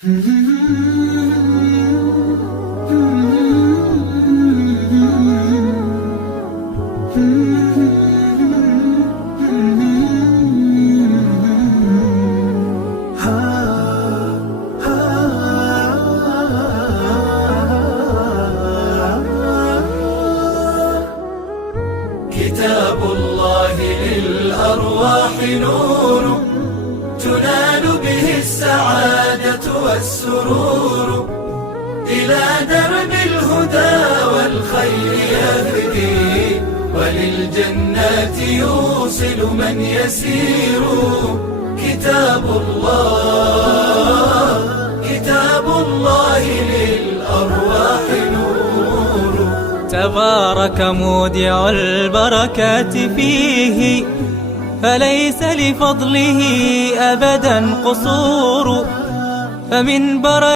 كتاب الله للأرواح نور، تنال به السعادة والسرور، إلى درب الهدى والخير يهدي، وللجنات يوصل من يسير. كتاب الله للأرواح نور. تبارك مودع البركات فيه، فليس لفضله أبدا قصور. فمن بركة